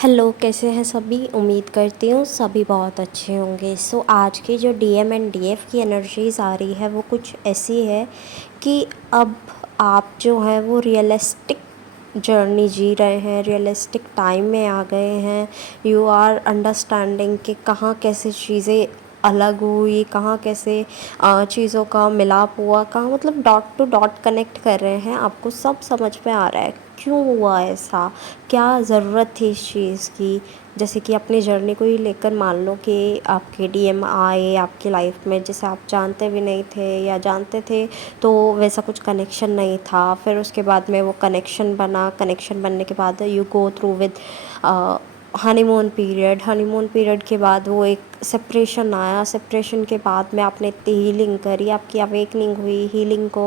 Hello, कैसे हैं सभी? उम्मीद करती हूँ सभी बहुत अच्छे होंगे। आज की जो डीएम एंड डीएफ की एनर्जीज़ आ रही है वो कुछ ऐसी है कि अब आप जो हैं वो रियलिस्टिक जर्नी जी रहे हैं, रियलिस्टिक टाइम में आ गए हैं। यू आर अंडरस्टैंडिंग कि कहाँ कैसे चीज़ें अलग हुई, कहाँ कैसे चीज़ों का मिलाप हुआ, कहाँ मतलब डॉट टू डॉट कनेक्ट कर रहे हैं। आपको सब समझ में आ रहा है क्यों हुआ ऐसा, क्या ज़रूरत थी इस चीज़ की। जैसे कि अपनी जर्नी को ही लेकर मान लो कि आपके डीएम आए आपकी लाइफ में जिसे आप जानते भी नहीं थे या जानते थे तो वैसा कुछ कनेक्शन नहीं था। फिर उसके बाद में वो कनेक्शन बना, कनेक्शन बनने के बाद you go through with honeymoon period के बाद वो एक सेपरेशन आया। सेपरेशन के बाद में आपने इतनी हीलिंग करी, आपकी अवेकनिंग हुई, हीलिंग को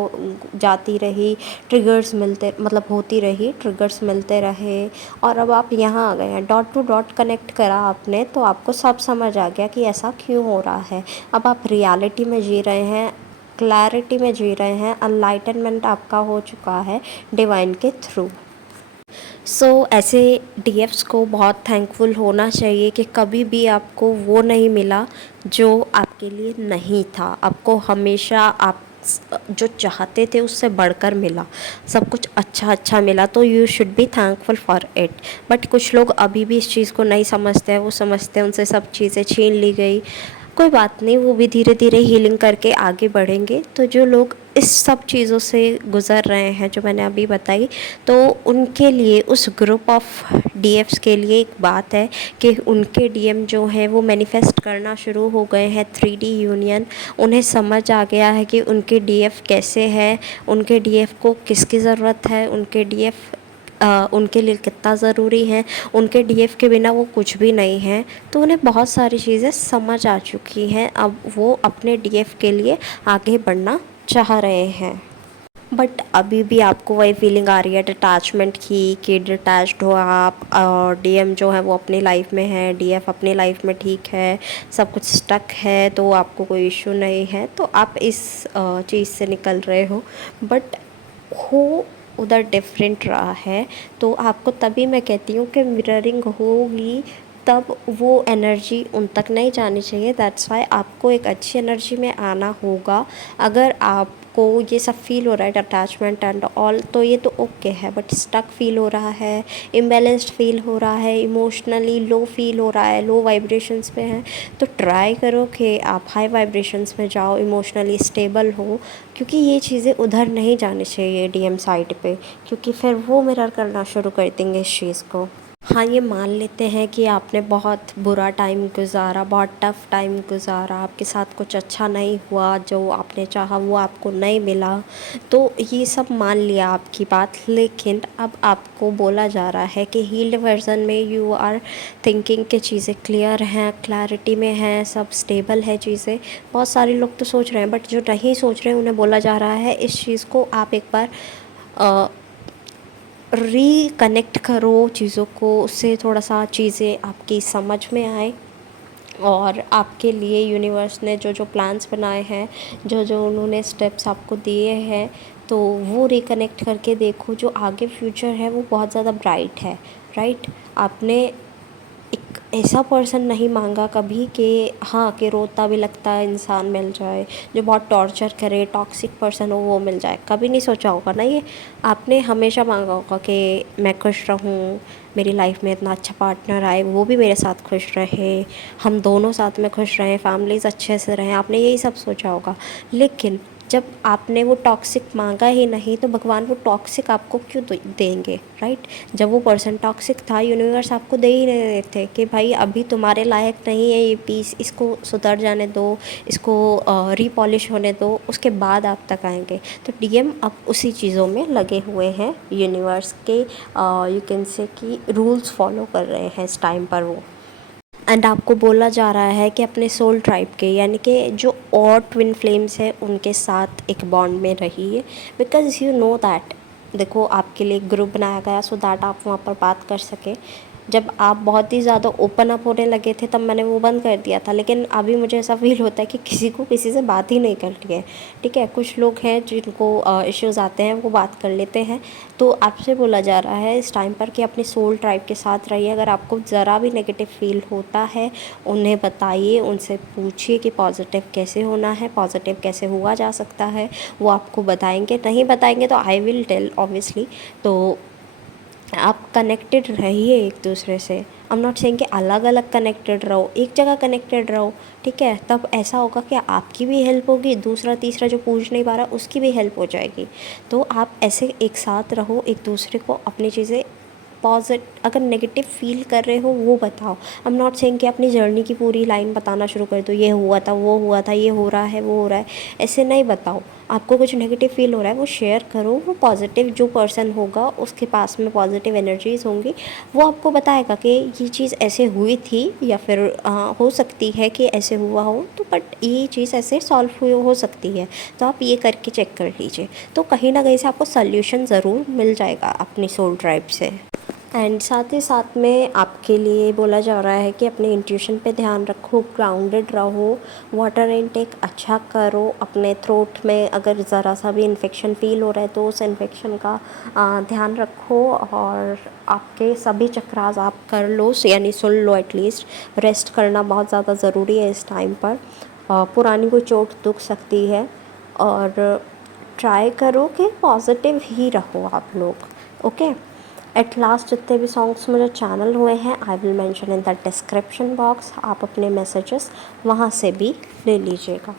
जाती रही, ट्रिगर्स मिलते मतलब होती रही, ट्रिगर्स मिलते रहे और अब आप यहाँ आ गए हैं। डॉट टू डॉट कनेक्ट करा आपने तो आपको सब समझ आ गया कि ऐसा क्यों हो रहा है। अब आप रियलिटी में जी रहे हैं, क्लैरिटी में जी रहे हैं, अनलाइटनमेंट आपका हो चुका है डिवाइन के थ्रू। ऐसे डीएफ्स को बहुत थैंकफुल होना चाहिए कि कभी भी आपको वो नहीं मिला जो आपके लिए नहीं था। आपको हमेशा आप जो चाहते थे उससे बढ़कर मिला, सब कुछ अच्छा अच्छा मिला, तो you should be thankful for it. But कुछ लोग अभी भी इस चीज़ को नहीं समझते हैं, वो समझते हैं उनसे सब चीज़ें छीन ली गई। कोई बात नहीं, वो भी धीरे धीरे हीलिंग करके आगे बढ़ेंगे। तो जो लोग इस सब चीज़ों से गुज़र रहे हैं जो मैंने अभी बताई, तो उनके लिए, उस ग्रुप ऑफ डीएफ्स के लिए एक बात है कि उनके डीएम जो हैं वो मैनिफेस्ट करना शुरू हो गए हैं 3D यूनियन। उन्हें समझ आ गया है कि उनके डीएफ कैसे हैं, उनके डीएफ को किसकी ज़रूरत है, उनके डीएफ उनके लिए कितना ज़रूरी है। उनके डीएफ के बिना वो कुछ भी नहीं है। तो उन्हें बहुत सारी चीज़ें समझ आ चुकी हैं। अब वो अपने डीएफ के लिए आगे बढ़ना चाह रहे हैं। बट अभी भी आपको वही फीलिंग आ रही है डिटैचमेंट की, कि डिटैच्ड हो आप और डीएम जो है वो अपनी लाइफ में है, डीएफ अपनी लाइफ में ठीक है, सब कुछ स्टक है, तो आपको कोई इशू नहीं है, तो आप इस चीज़ से निकल रहे हो। बट हो उधर डिफरेंट रहा है। तो आपको तभी मैं कहती हूँ कि मिररिंग होगी तब वो एनर्जी उन तक नहीं जानी चाहिए। दैट्स वाई आपको एक अच्छी एनर्जी में आना होगा। अगर आपको ये सब फील हो रहा है अटैचमेंट एंड ऑल, तो ये तो ओके है। बट स्टक फील हो रहा है, इम्बैलेंस्ड फील हो रहा है, इमोशनली लो फील हो रहा है, लो वाइब्रेशंस पे हैं, तो ट्राई करो कि आप हाई वाइब्रेशंस में जाओ, इमोशनली स्टेबल हो। क्योंकि ये चीज़ें उधर नहीं जानी चाहिए डीएम साइड पे, क्योंकि फिर वो मिरर करना शुरू कर देंगे इस चीज़ को। हाँ, ये मान लेते हैं कि आपने बहुत बुरा टाइम गुज़ारा, बहुत टफ़ टाइम गुज़ारा, आपके साथ कुछ अच्छा नहीं हुआ, जो आपने चाहा वो आपको नहीं मिला, तो ये सब मान लिया आपकी बात। लेकिन अब आपको बोला जा रहा है कि हील्ड वर्जन में यू आर थिंकिंग कि चीज़ें क्लियर हैं, क्लैरिटी में हैं, सब स्टेबल है चीज़ें। बहुत सारे लोग तो सोच रहे हैं, बट जो नहीं सोच रहे हैं उन्हें बोला जा रहा है इस चीज़ को आप एक बार रिकनेक्ट करो चीज़ों को, उससे थोड़ा सा चीज़ें आपकी समझ में आए। और आपके लिए यूनिवर्स ने जो जो प्लान्स बनाए हैं, जो जो उन्होंने स्टेप्स आपको दिए हैं, तो वो रिकनेक्ट करके देखो। जो आगे फ्यूचर है वो बहुत ज़्यादा ब्राइट है, राइट। आपने एक ऐसा पर्सन नहीं मांगा कभी कि हाँ, कि रोता भी लगता है इंसान मिल जाए, जो बहुत टॉर्चर करे, टॉक्सिक पर्सन हो वो मिल जाए, कभी नहीं सोचा होगा ना ये। आपने हमेशा मांगा होगा कि मैं खुश रहूँ, मेरी लाइफ में इतना अच्छा पार्टनर आए, वो भी मेरे साथ खुश रहे, हम दोनों साथ में खुश रहें, फैमिलीज़ अच्छे से रहें, आपने यही सब सोचा होगा। लेकिन जब आपने वो टॉक्सिक मांगा ही नहीं तो भगवान वो टॉक्सिक आपको क्यों देंगे, राइट। जब वो पर्सन टॉक्सिक था, यूनिवर्स आपको दे ही नहीं रहे थे कि भाई अभी तुम्हारे लायक नहीं है ये पीस, इसको सुधर जाने दो, इसको रीपॉलिश होने दो, उसके बाद आप तक आएंगे। तो डीएम अब उसी चीज़ों में लगे हुए हैं, यूनिवर्स के यू कैन से कि रूल्स फॉलो कर रहे हैं इस टाइम पर वो। एंड आपको बोला जा रहा है कि अपने सोल ट्राइब के, यानी कि जो और ट्विन फ्लेम्स है उनके साथ एक बॉन्ड में रहिए। बिकॉज़ यू नो दैट, देखो आपके लिए ग्रुप बनाया गया सो दैट आप वहाँ पर बात कर सकें। जब आप बहुत ही ज़्यादा ओपन अप होने लगे थे तब मैंने वो बंद कर दिया था, लेकिन अभी मुझे ऐसा फ़ील होता है कि किसी को किसी से बात ही नहीं करनी है, ठीक है। कुछ लोग हैं जिनको इश्यूज़ आते हैं वो बात कर लेते हैं। तो आपसे बोला जा रहा है इस टाइम पर कि अपनी सोल ट्राइब के साथ रहिए। अगर आपको ज़रा भी नेगेटिव फ़ील होता है उन्हें बताइए, उनसे पूछिए कि पॉजिटिव कैसे होना है, पॉजिटिव कैसे हुआ जा सकता है, वो आपको बताएंगे। नहीं बताएंगे तो आई विल टेल ऑब्वियसली। तो आप कनेक्टेड रहिए एक दूसरे से। आई एम नॉट सेइंग कि अलग अलग कनेक्टेड रहो, एक जगह कनेक्टेड रहो, ठीक है। तब ऐसा होगा कि आपकी भी हेल्प होगी, दूसरा तीसरा जो पूछ नहीं पा रहा उसकी भी हेल्प हो जाएगी। तो आप ऐसे एक साथ रहो, एक दूसरे को अपनी चीज़ें अगर नेगेटिव फ़ील कर रहे हो वो बताओ। आई एम नॉट सेइंग कि अपनी जर्नी की पूरी लाइन बताना शुरू कर दो, ये हुआ था, वो हुआ था, ये हो रहा है, वो हो रहा है, ऐसे नहीं बताओ। आपको कुछ नेगेटिव फ़ील हो रहा है वो शेयर करो, वो पॉजिटिव जो पर्सन होगा उसके पास में पॉजिटिव एनर्जीज़ होंगी, वो आपको बताएगा कि ये चीज़ ऐसे हुई थी या फिर हो सकती है कि ऐसे हुआ हो, तो बट ये चीज़ ऐसे सॉल्व हो सकती है, तो आप ये करके चेक कर लीजिए। तो कहीं ना कहीं से आपको सल्यूशन ज़रूर मिल जाएगा अपनी सोल ट्राइब से। एंड साथ ही साथ में आपके लिए बोला जा रहा है कि अपने इंट्यूशन पे ध्यान रखो, ग्राउंडेड रहो, वाटर इनटेक अच्छा करो। अपने थ्रोट में अगर ज़रा सा भी इन्फेक्शन फ़ील हो रहा है तो उस इन्फेक्शन का ध्यान रखो, और आपके सभी चक्रास आप कर लो, यानी सुन लो एटलीस्ट। रेस्ट करना बहुत ज़्यादा ज़रूरी है इस टाइम पर। पुरानी कोई चोट दुख सकती है, और ट्राई करो कि पॉजिटिव ही रहो आप लोग, ओके। एट लास्ट जितने भी सॉन्ग्स मुझे चैनल हुए हैं I will mention in the description box, आप अपने मैसेजेस वहाँ से भी ले लीजिएगा।